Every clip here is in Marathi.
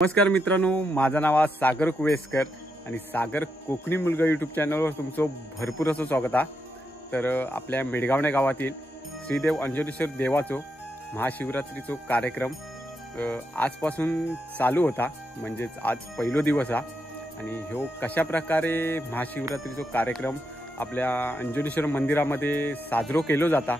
नमस्कार मित्रांनो, माझं नाव आहे सागर कुवेसकर आणि सागर कोकणी मुलगा यूट्यूब चॅनलवर तुमचं भरपूर असं स्वागत आहे। तर आपल्या मेडगावणे गावातील श्रीदेव अंजनेश्वर देवाचो महाशिवरात्रीचो कार्यक्रम आजपासून चालू होता, म्हणजेच आज पहिलो दिवस आहे आणि ह्यो कशा प्रकारे महाशिवरात्रीचो कार्यक्रम आपल्या अंजनेश्वर मंदिरामध्ये साजरो केलो जाता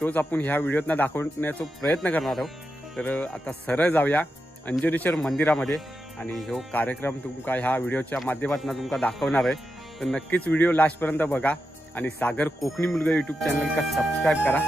तोच आपण ह्या व्हिडिओतनं दाखवण्याचा प्रयत्न करणार आहोत। तर आता सरळ जाऊया अंजनेश्वर मंदिरामध्ये आणि हा कार्यक्रम तुमका ह्या व्हिडिओच्या माध्यमातून तुमका दाखवणार आहे। तर नक्कीच व्हिडिओ लास्टपर्यंत बघा आणि सागर कोकणी मुलगा यूट्यूब चॅनल का सबस्क्राइब करा।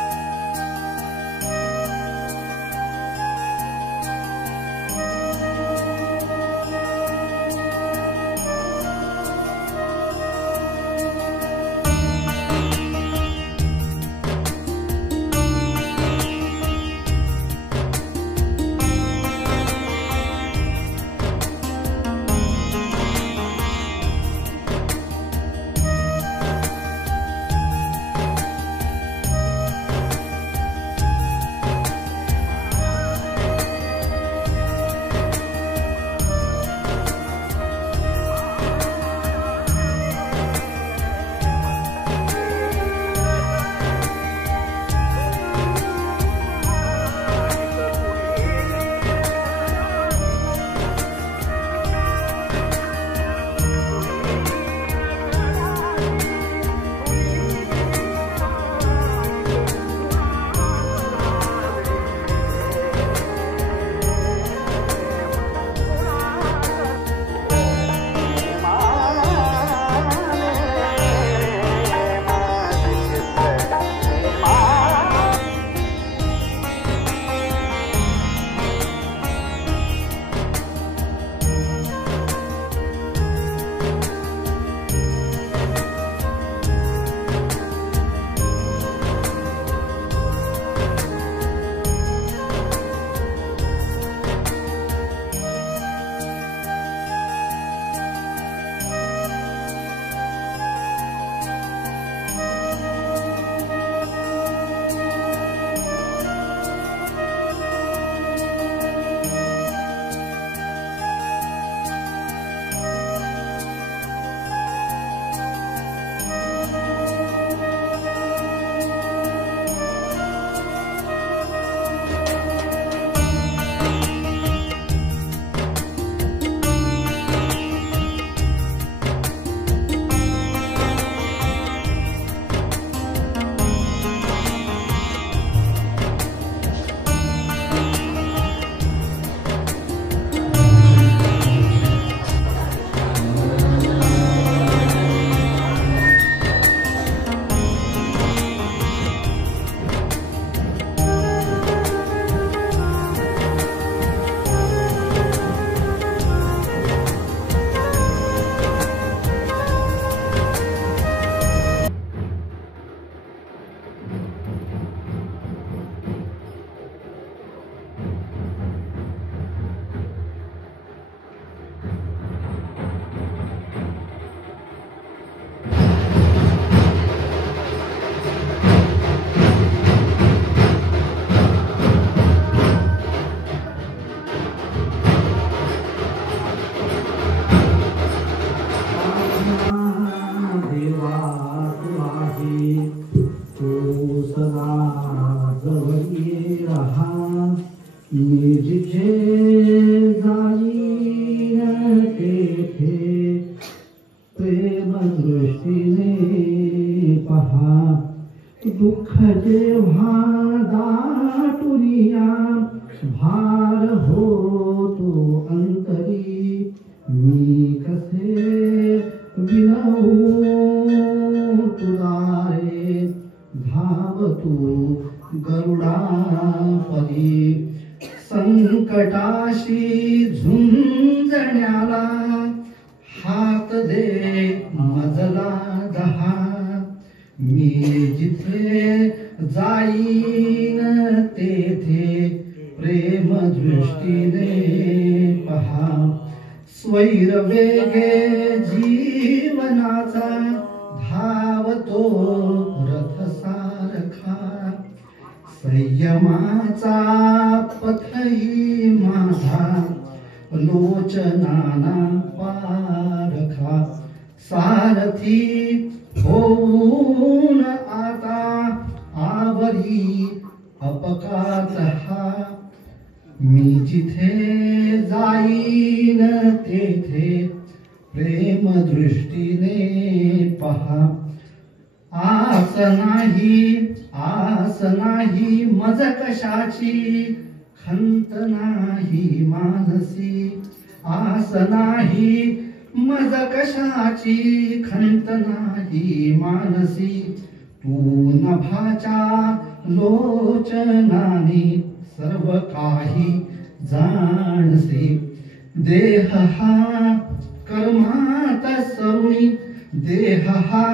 दुःख जेव्हा दाटुनिया भार होतो अंतरी, मी कसे विनवू तुला रे, धावतो गरुडा परी, संकटाशी झुंजण्याला हात दे मजला दहा, मी जिथे जाईन तेथे प्रेम दृष्टीने पहा, स्वैर वेगे जीवनाचा धावतो रथ सारखा, संयमाचा पथही माझा लोचनाना पारखा सारथी होऊन आता आवरी अपघात हा मी जिथे जाईन तेथे प्रेम दृष्टीने पहा आस नाही मज कशाची खंत नाही मानसी आस नाही मज कशाची खंत नाही मानसी तू नभाच्या लोचनाने सर्व काही जाणसी देह हा कर्मात सरुणी देह हा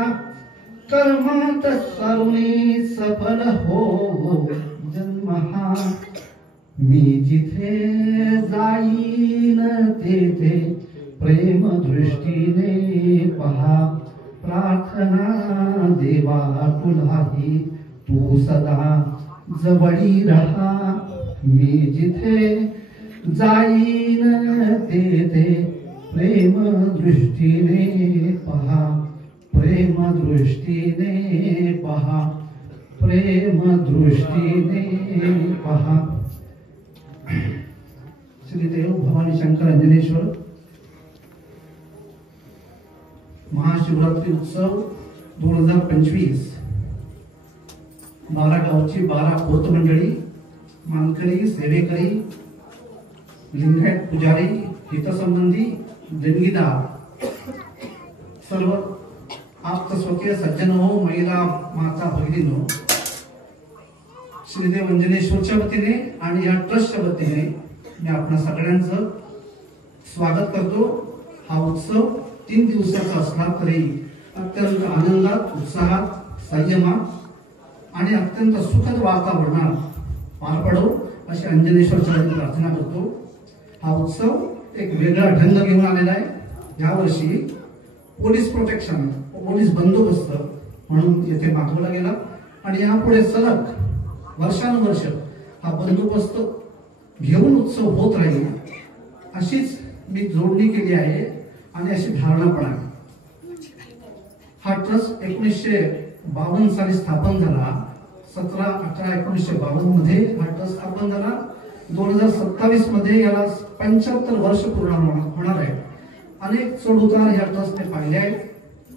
कर्मात सरुणी सफल हो जन्म हा मी जिथे जाईन तेथे प्रेम दृष्टीने पहा प्रार्थना देवा तुलाही तू सदा जवळी रहा मी जिथे जाईन तेथे प्रेम दृष्टीने पहा प्रेम दृष्टीने पहा प्रेम दृष्टीने पहा श्री देव भवानी शंकर अंजनेश्वर महाशिवरात्री उत्सव 2025 12 गावची 12 पोत मंडळी मानकरी सेवेकरी लिंगायत पुजारी हितसंबंधी देणगीदार सर्व आप्त स्वकीय सज्जन हो महिला माता भगिनीनो श्रीदेव अंजनेश्वरच्या वतीने आणि या ट्रस्टच्या वतीने मी आपणा सगळ्यांचं स्वागत करतो। हा उत्सव 3 दिवसाचा असला तरी अत्यंत आनंदात उत्साहात संयमात आणि अत्यंत सुखद वातावरणात पार पडो अशी अंजनेश्वरच्या वतीने प्रार्थना करतो। हा उत्सव एक वेगळा ढंग घेऊन आलेला आहे। यावर्षी पोलीस प्रोटेक्शन पोलीस बंदोबस्त म्हणून येथे मागवला गेला आणि यापुढे सलग वर्षानुवर्ष हा बंदोबस्त घेऊन उत्सव होत राहील अशीच मी जोडणी केली आहे आणि अशी धारणा पण आहे। हा ट्रस्ट 1952 साली स्थापन झाला। 17/11/1952 मध्ये हा ट्रस्ट स्थापन झाला। 2027 मध्ये याला 75 वर्ष पूर्ण होणार आहे। अनेक चढउतार या ट्रस्टने पाहिले आहेत।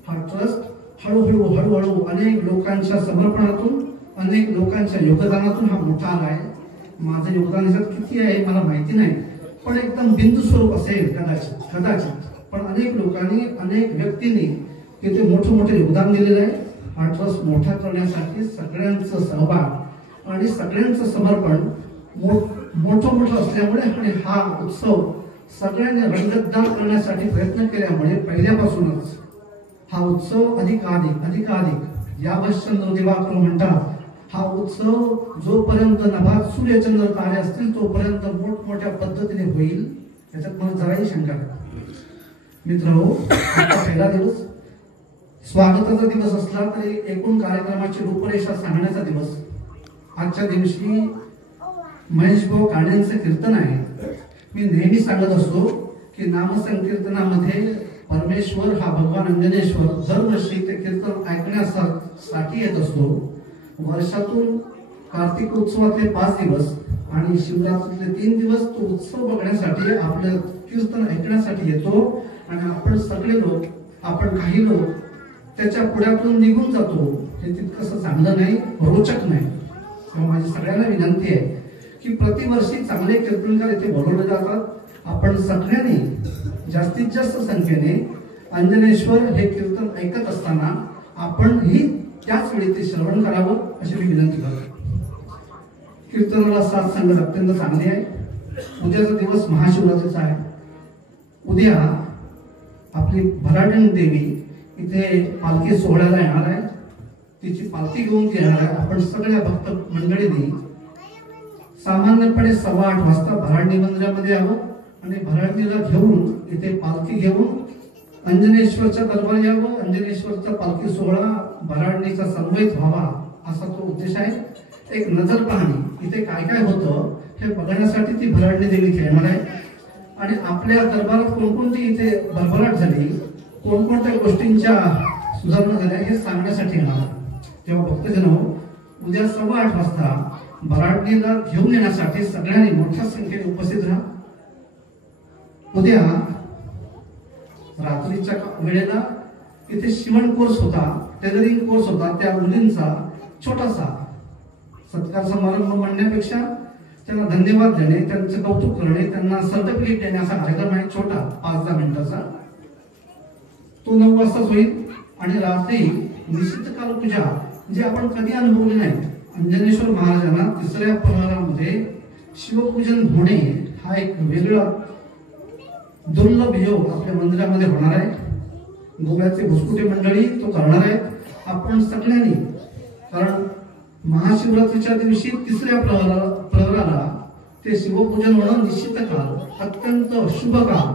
हा ट्रस्ट हळूहळू अनेक लोकांच्या समर्पणातून अनेक लोकांच्या योगदानातून हा मोठा आला आहे। माझं योगदान याच्यात किती आहे मला माहिती नाही, पण एकदम बिंदू स्वरूप असेल कदाचित पण अनेक लोकांनी अनेक व्यक्तींनी तिथे मोठे योगदान दिलेलं आहे। हा ट्रस्ट मोठा करण्यासाठी सगळ्यांचं सहभाग आणि सगळ्यांचं समर्पण मोठं असल्यामुळे आणि हा उत्सव सगळ्यांनी रंगतदार करण्यासाठी प्रयत्न केल्यामुळे पहिल्यापासूनच हा उत्सव अधिक यावश्चंद्र दिवाकर म्हणतात हा उत्सव जोपर्यंत नभात सूर्यचंद्र तारे असतील तोपर्यंत मोठमोठ्या पद्धतीने होईल याच्यात मला जराही शंका नाही। मित्रहो, पहिला दिवस स्वागताचा दिवस असला तरी एकूण कार्यक्रमाची रूपरेषा सांगण्याचा दिवस। आजच्या दिवशी महेश भाऊ काण्यांचे कीर्तन आहे। मी नेहमी सांगत असतो की नामसंकीर्तनामध्ये परमेश्वर हा भगवान अंजनेश्वर दरवर्षी ते कीर्तन ऐकण्यासाठी येत असतो। वर्षातून कार्तिक उत्सवातले 5 दिवस आणि शिवरात्रीतले 3 दिवस तो उत्सव बघण्यासाठी आपलं कीर्तन ऐकण्यासाठी येतो आणि आपण काही लोक त्याच्या पुढ्यातून निघून जातो। हे तितकंसं चांगलं नाही, रोचक नाही। माझी सगळ्यांना विनंती आहे की प्रतिवर्षी चांगले कीर्तनकार इथे बोलवले जातात। आपण सगळ्यांनी जास्तीत जास्त संख्येने अंजनेश्वर हे कीर्तन ऐकत असताना आपण ही त्याच वेळी ते श्रवण करावं अशी मी विनंती करतो। कीर्तनाला साथ संगत अत्यंत चांगली आहे। उद्याचा दिवस महाशिवरात्रीचा आहे। उद्या आपली भराडण देवी इथे पालखी सोहळ्याला येणार आहे। तिची पालखी घेऊन ती येणार आहे। आपण सगळ्या भक्त मंडळींनी सामान्यपणे 8:15 वाजता भराडणी मंदिरामध्ये यावं आणि भराडणीला घेऊन इथे पालखी घेऊन अंजनेश्वरच्या दरबारी यावं। अंजनेश्वरचा पालखी सोहळा भराडणीचा समवेत व्हावा असा तो उद्देश आहे। एक नजर पाहणी इथे काय होतं हे बघण्यासाठी ती भराडणी देवी खेळणार आहे। आणि आपल्या दरबारात कोणकोणती इथे भरभराट झाली, कोणकोणत्या गोष्टींच्या सुधारणा झाल्या हे सांगण्यासाठी येणार. तेव्हा भक्तजन, उद्या 8:15 वाजता बराडणीला घेऊन येण्यासाठी सगळ्यांनी मोठ्या संख्येने उपस्थित राहा. उद्या रात्रीच्या वेळेला इथे शिवण कोर्स होता, टेलरिंग कोर्स होता, त्या मुलींचा छोटासा सत्कार समारंभ म्हणण्यापेक्षा त्यांना धन्यवाद देणे, त्यांचं कौतुक करणे, त्यांना सर्टिफिकेट देणे असा कार्यक्रम आहे, छोटा 5-10 मिनिटाचा. तो 9 वाजताच होईल. आणि रात्री निश्चित काल पूजा जे आपण कधी अनुभवली नाही. अंजनेश्वर महाराजांना 3ऱ्या प्रहरामध्ये शिवपूजन होणे हा एक वेगळा दुर्लभ योग आपल्या मंदिरामध्ये होणार आहे. गोव्याचे भुसकुटे मंडळी तो करणार आहे. आपण सगळ्यांनी, कारण महाशिवरात्रीच्या दिवशी 3ऱ्या प्रहराला ते शिवपूजन होणं निश्चित काल, अत्यंत शुभ काल,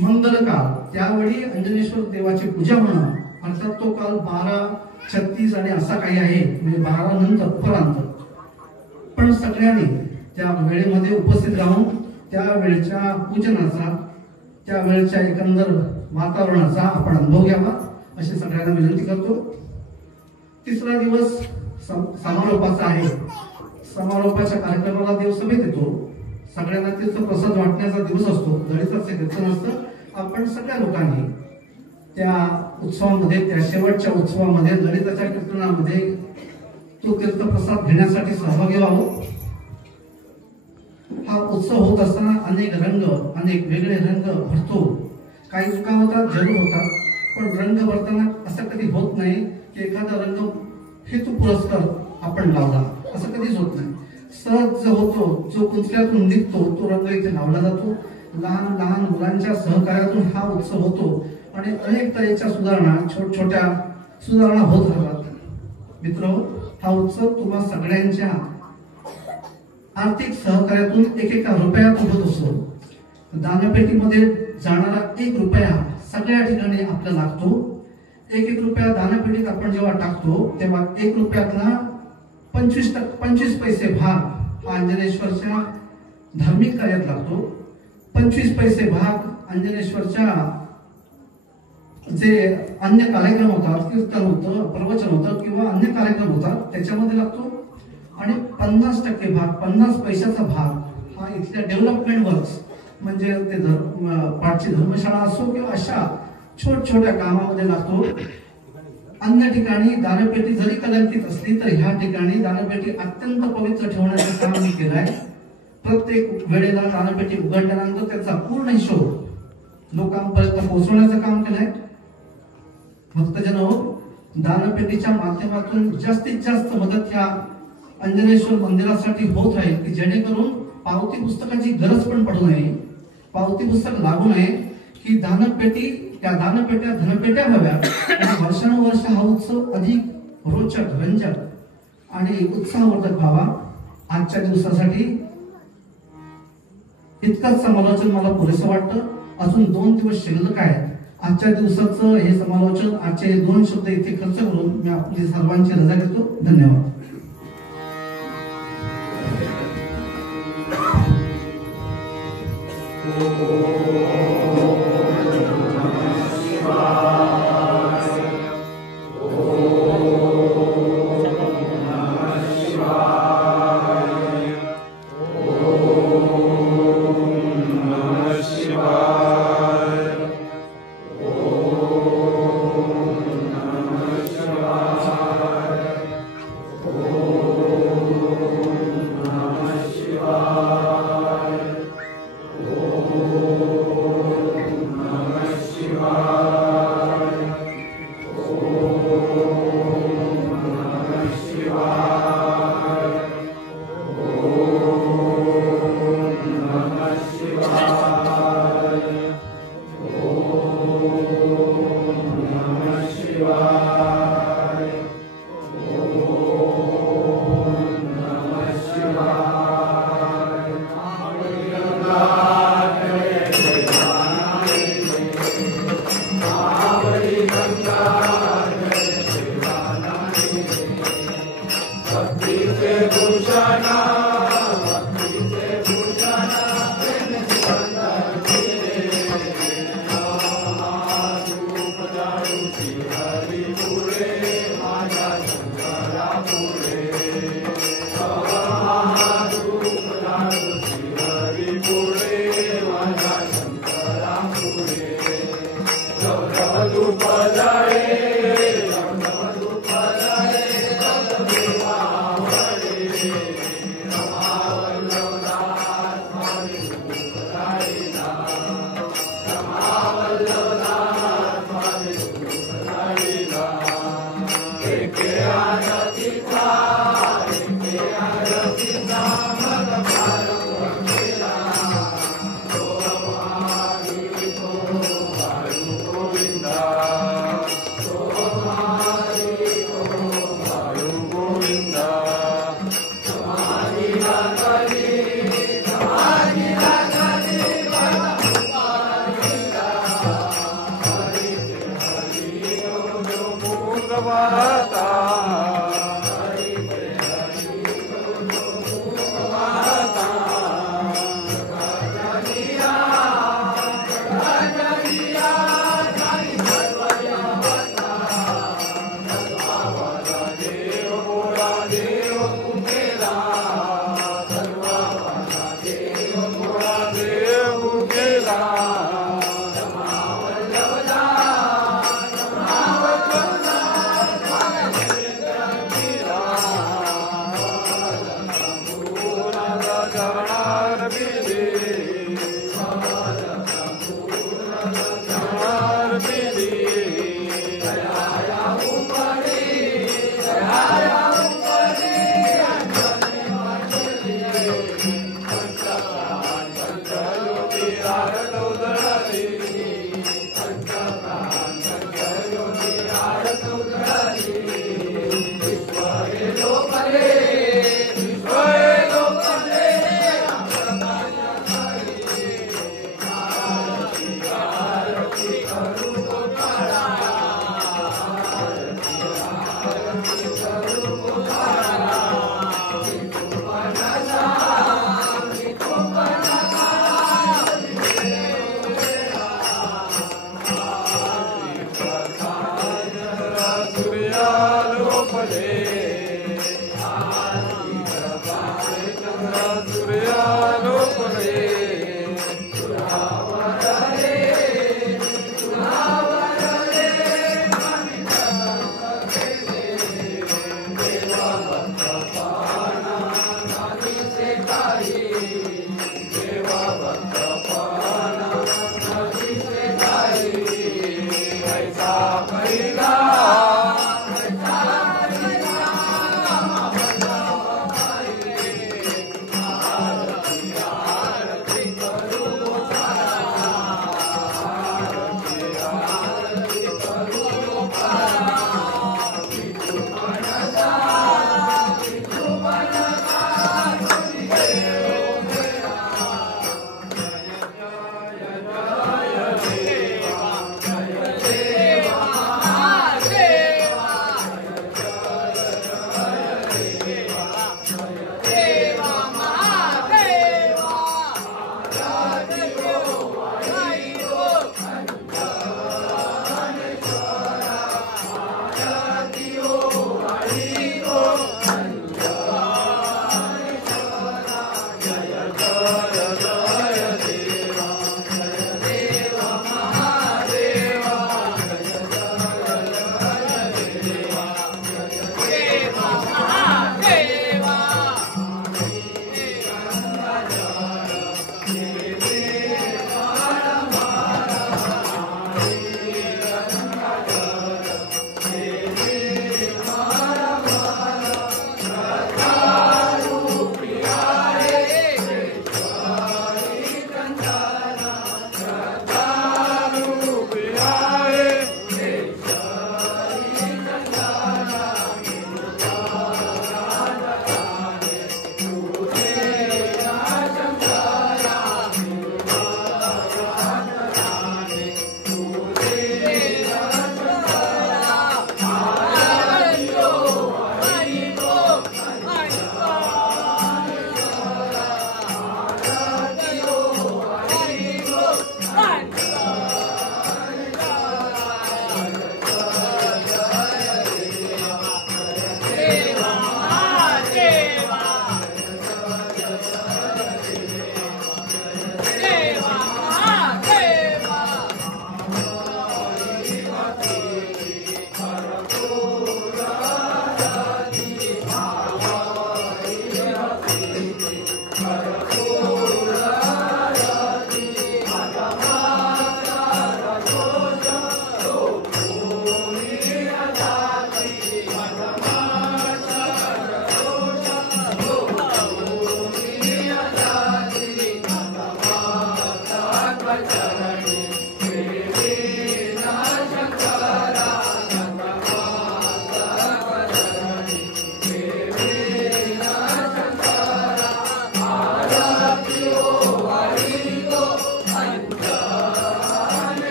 मंगल काल. त्यावेळी अंजनेश्वर देवाची पूजा होणं अर्थात तो काल 12:36 आणि असा काही आहे, म्हणजे 12 नंतर उपरांत. पण सगळ्यांनी त्या वेळेमध्ये उपस्थित राहून त्या वेळेच्या पूजनाचा, त्या वेळेच्या एकंदर वातावरणाचा आपण अनुभव घ्यावा अशी सगळ्यांना विनंती करतो. 3रा दिवस समारोपाचा आहे. समारोपाच्या कार्यक्रमाला देव सभेत येतो. सगळ्यांना तीर्थ प्रसाद वाटण्याचा दिवस असतो, दलिताचे कीर्तन असतं. आपण सगळ्या लोकांनी त्या उत्सवामध्ये, त्या शेवटच्या उत्सवामध्ये, ललिताच्या कीर्तनामध्ये तो तीर्थप्रसाद घेण्यासाठी सहभागी व्हावं. हा उत्सव होत असताना अनेक रंग, अनेक वेगळे रंग भरतो. काही चुका होतात, जरूर होतात, पण रंग भरताना असं कधी होत नाही की एखादा रंग हेतू पुरस्कार आपण लावला, असं कधीच होत नाही. सहज जो होतो, जो कुंचल्यातून निघतो तो रंग इथे लावला जातो. लहान लहान मुलांच्या सहकार्यातून हा उत्सव होतो आणि अनेक तऱ्हेच्या सुधारणा, छोट्या सुधारणा होत राहतात. मित्र, हा उत्सव तुम्हा सगळ्यांच्या आर्थिक सहकार्यातून एकेका रुपयात होत असतो. दानपेटीमध्ये जाणारा 1 रुपया सगळ्या ठिकाणी आपल्याला लागतो. 1 रुपया दानपेटीत आपण जेव्हा टाकतो तेव्हा 1 रुपयातला 25 पैसे भाग हा अंजनेश्वरच्या धार्मिक कार्यात लागतो. 25 पैसे भाग अंजनेश्वरच्या जे अन्य कार्यक्रम होतात, कीर्तन होतं, प्रवचन होतं किंवा अन्य कार्यक्रम होतात त्याच्यामध्ये लागतो. आणि 50% भाग, 50 पैशाचा भाग हा इथल्या डेव्हलपमेंट वर्क्स, म्हणजे ते पाठची धर्मशाळा असो किंवा अशा छोट्या कामामध्ये लागतो. अन्य ठिकाणी दानपेटी जरी कलंकित असली तर ह्या ठिकाणी दानपेटी अत्यंत पवित्र ठेवण्याचं काम मी केलंय. प्रत्येक वेळेला दानपेटी उघडल्यानंतर त्याचा पूर्ण हिशोब लोकांपर्यंत पोहोचवण्याचं काम केलंय. भक्तजन, दानपेटीच्या माध्यमातून जास्तीत जास्त मदत ह्या अंजनेश्वर मंदिरासाठी होत राहील की जेणेकरून पावती पुस्तकाची गरज पण पडू नये, पावती पुस्तक लागू नये, की दानपेटी, त्या दानपेट्या धनपेट्या व्हाव्या आणि वर्षानुवर्ष हा उत्सव अधिक रोचक, रंजक आणि उत्साहवर्धक व्हावा. आजच्या दिवसासाठी इतकंच समालोचन मला पुरेसं वाटतं. अजून 2 दिवस शिल्लक आहेत. आजच्या दिवसाचं हे समालोचन, आजचे 2 शब्द इथे खर्च करून मी आपली सर्वांची रजा घेतो. धन्यवाद.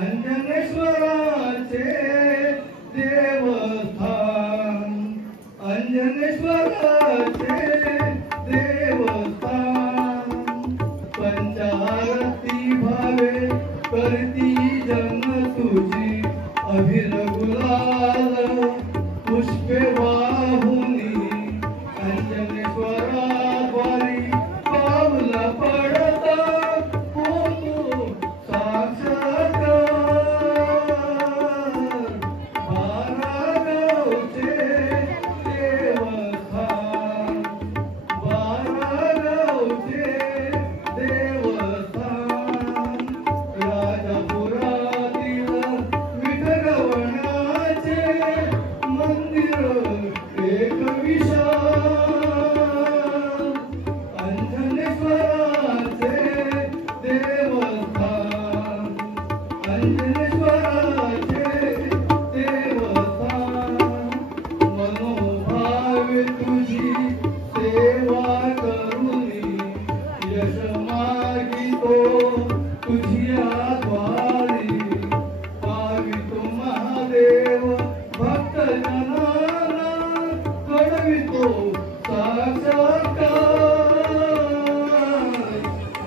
अंजनेश्वराचे देवस्थान, अंजनेश्वराचे देवस्थान, पंचारती भावे करती जन तुझी, अभिर गुलाल पुष्पे वाहुनी, अंजनेश्वराद्वारी पाऊल पडता होतो साक्षात्कार, बारागावचे देवस्थान, बारागावचे देवस्थान, राजापुरातील विठगवणाचे मंदिर एक विशाल, अंजनेश्वराचे देवस्थान, अंजनेश्वराचे देवस्थान, मनोभावे तुझी सेवा करुनी, यश मागितो तुझ्या द्वारी, पावितो महादेव भक्त जनाला, घडवितो साक्षात्कार,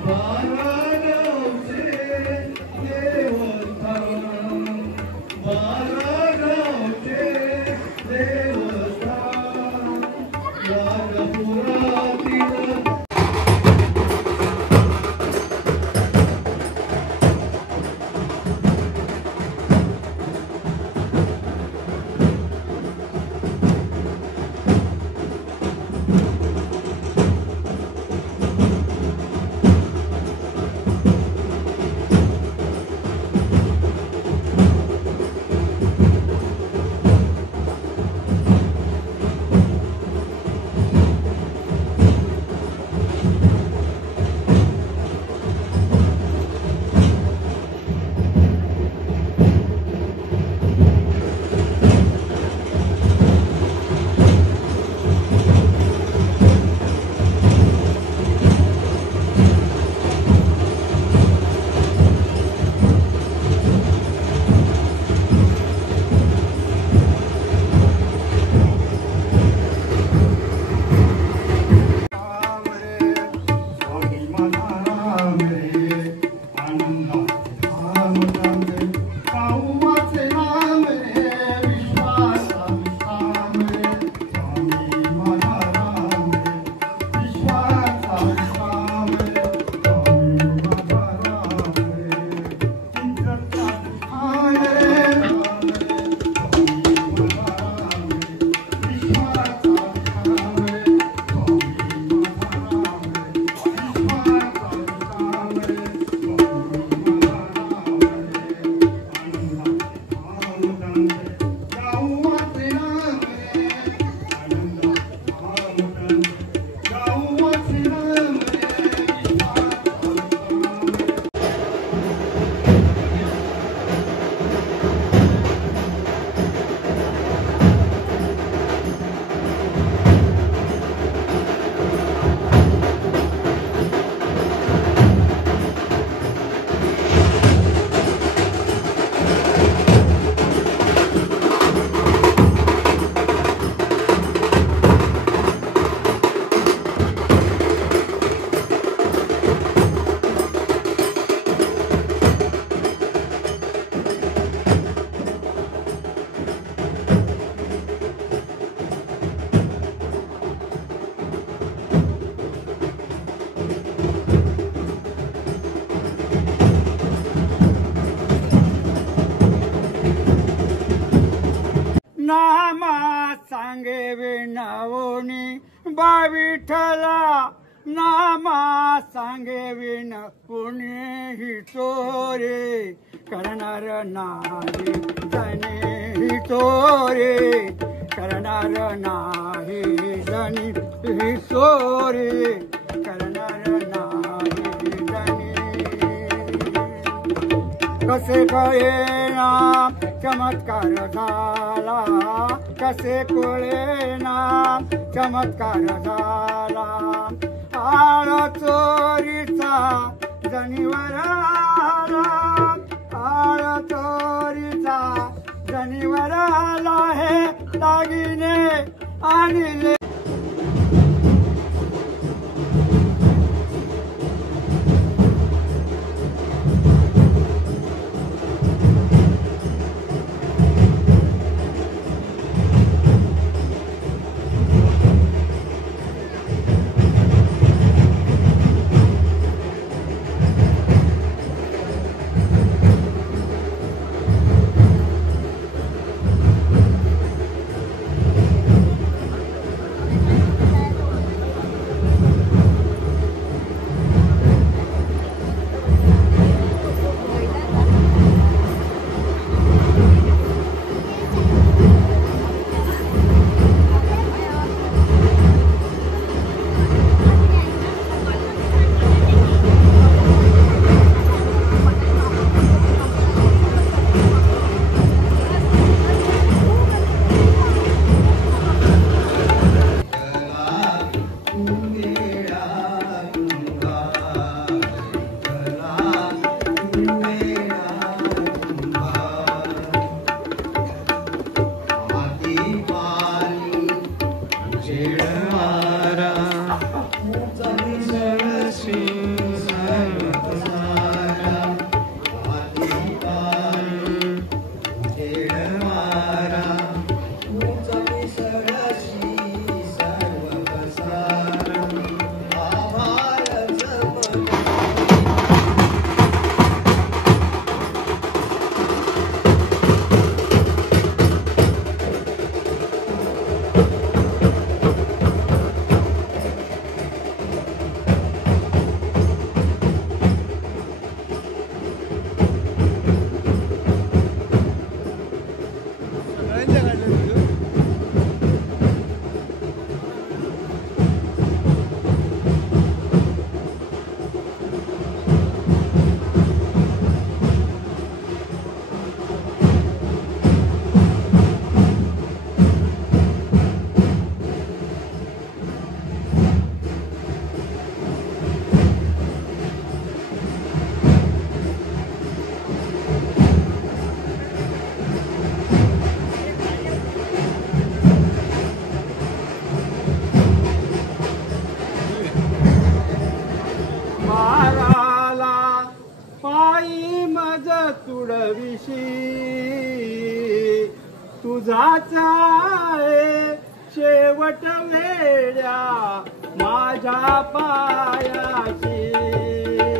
बारागावचे देवस्थान, बारागावचे देवस्थान, राजापुरातील नामा सांगे विनवणी बा विठ्ठला, नामा सांगे विनवणी ही चोरे, करणार नाही जनी ही चोरे, करणार नाही जनी ही चोरे, करणार नाही जनी. कसे कळेना चमत्कार झाला, कसे कळेना चमत्कार झाला, आळ चोरीचा जनिवर आला, आळ आणले तुडविशी तुझाच आहे शेवट वेड्या माझ्या पायाशी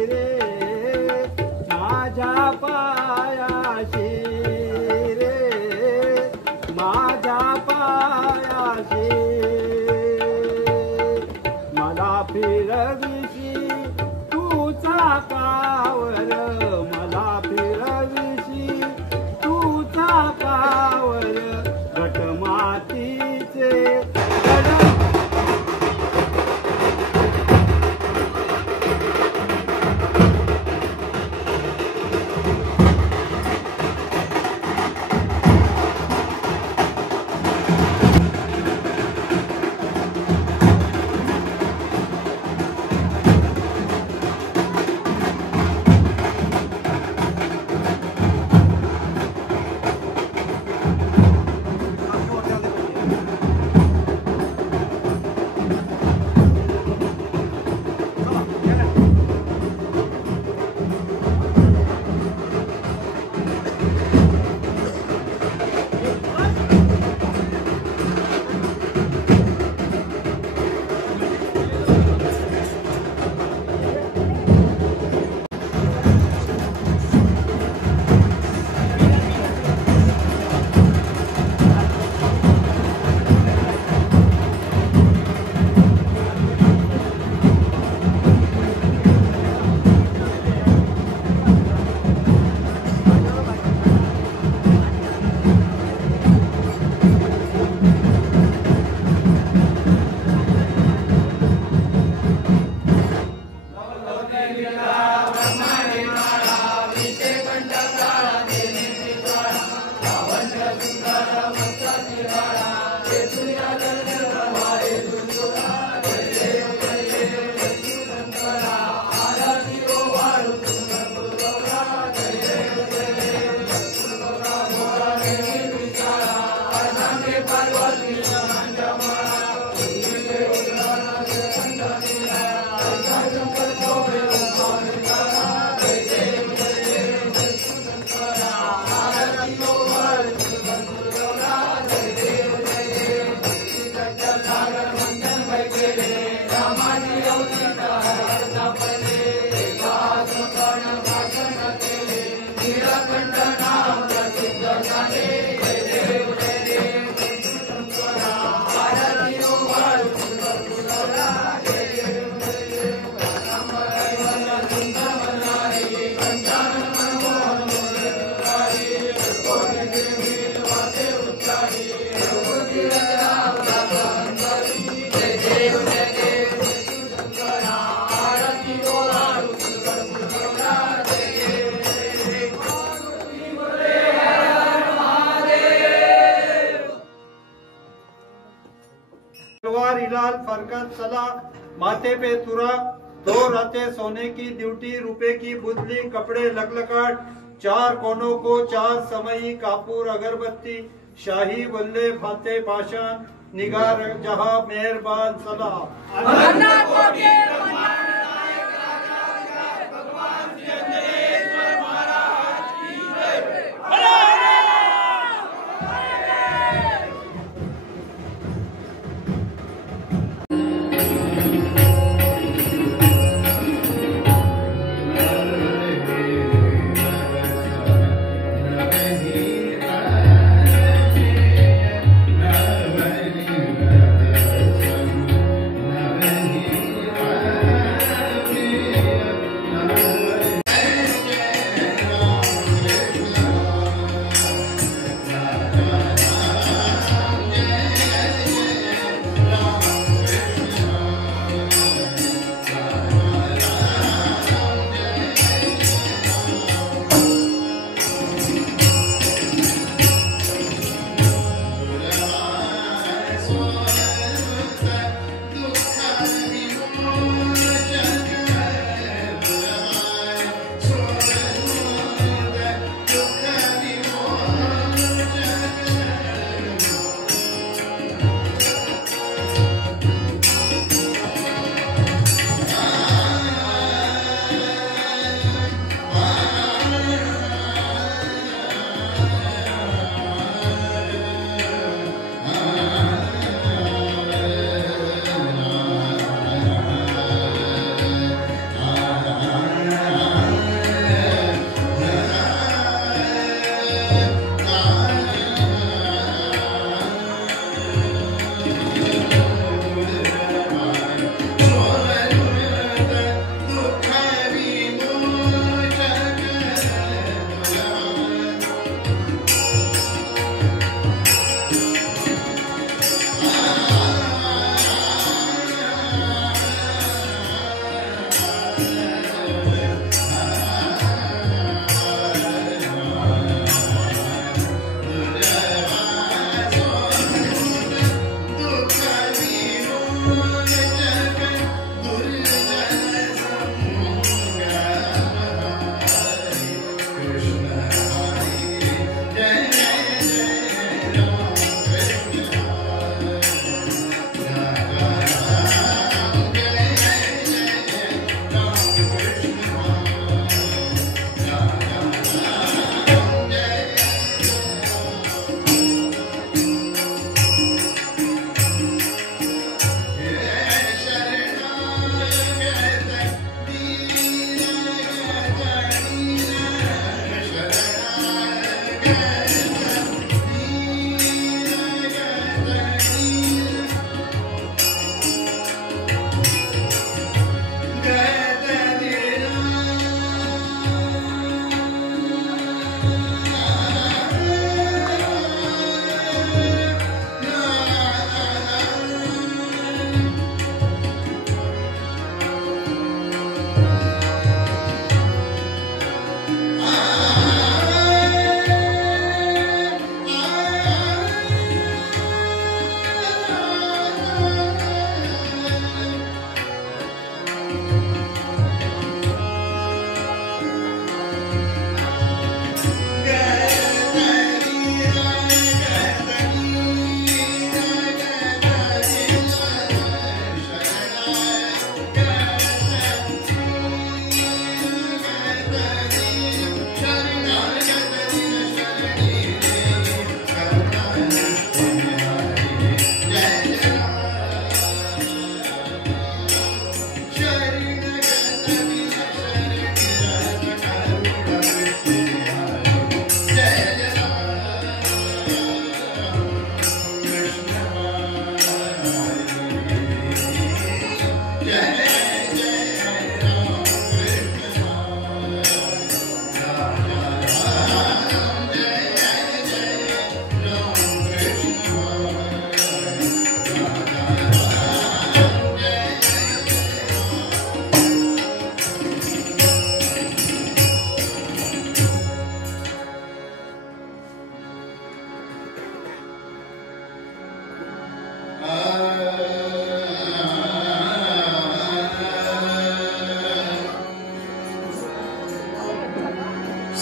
रे माझ्या पायाशी रे माझ्या पायाशी मला फिरविशी तुझा कावर मला फिरविशी तुझा कावर घटमातीचे तलवार हिलाल फरकत सला माथे पे तुरा, 2 रातें सोने की ड्यूटी, रुपए की बुदली, कपड़े लकलकाट, 4 कोनों को 4 समई, कापूर अगरबत्ती, शाही बल्ले भाते पाषाण, निगार जहां मेहरबान सला। Navani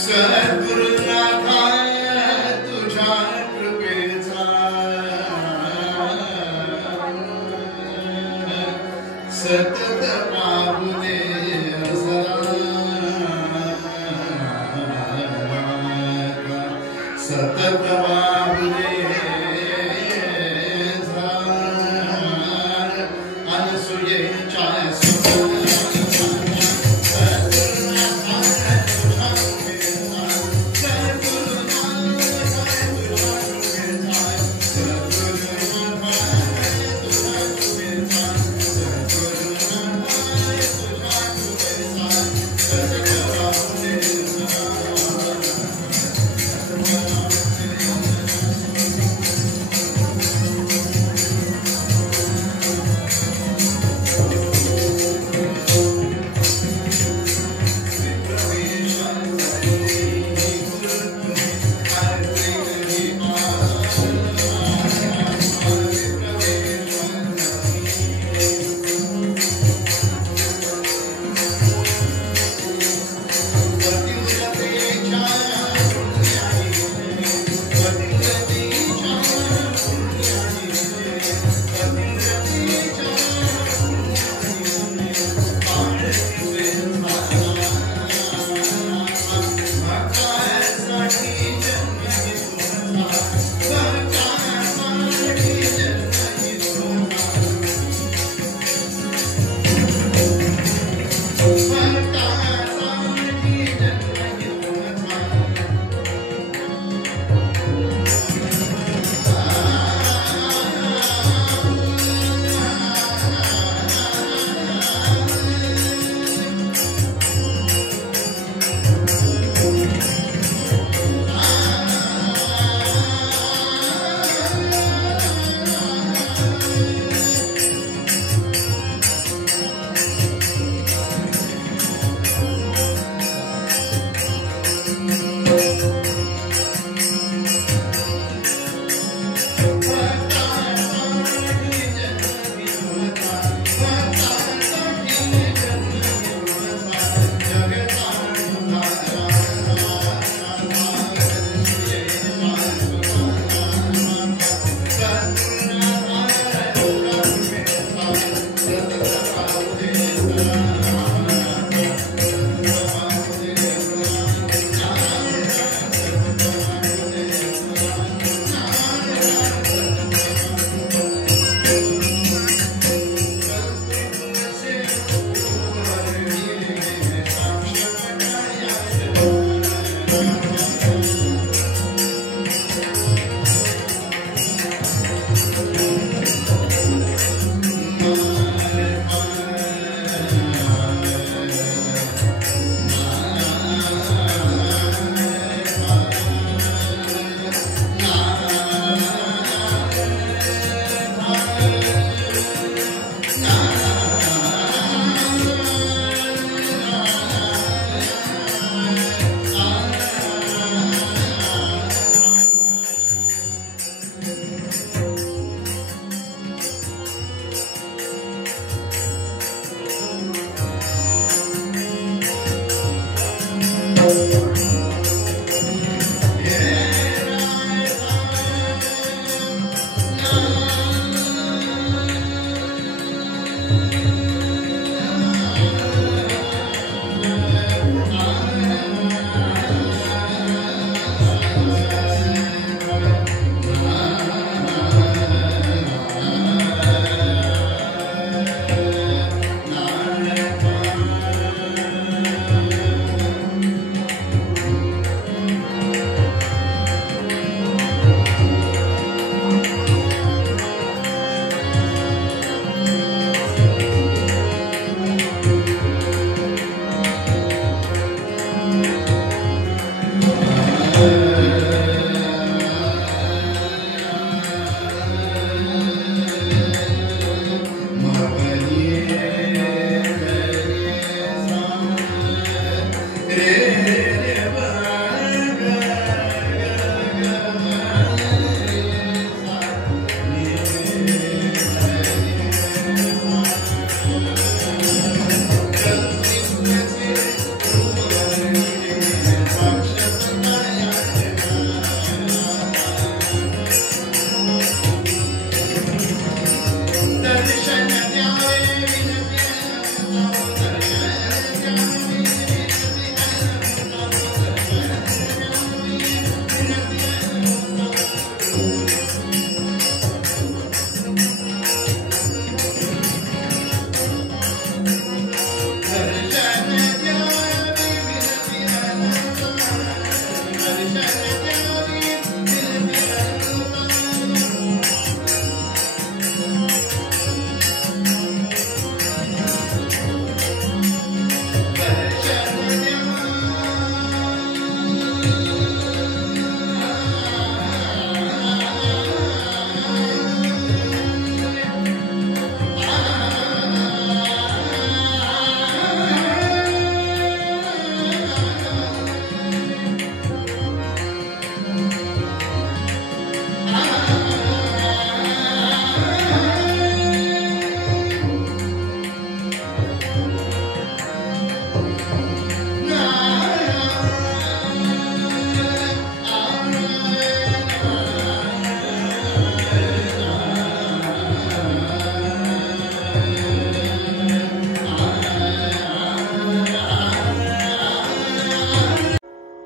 सद्गुरुनाथा तुझ्या कृपेचा सतत पाहू दे सतत पाहू दे अनसुयेच्या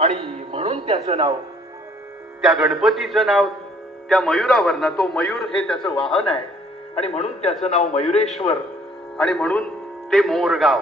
आणि म्हणून त्याचं नाव, त्या गणपतीचं नाव त्या मयुरावरनं, तो मयूर हे त्याचं वाहन आहे आणि म्हणून त्याचं नाव मयुरेश्वर आणि म्हणून ते मोरगाव.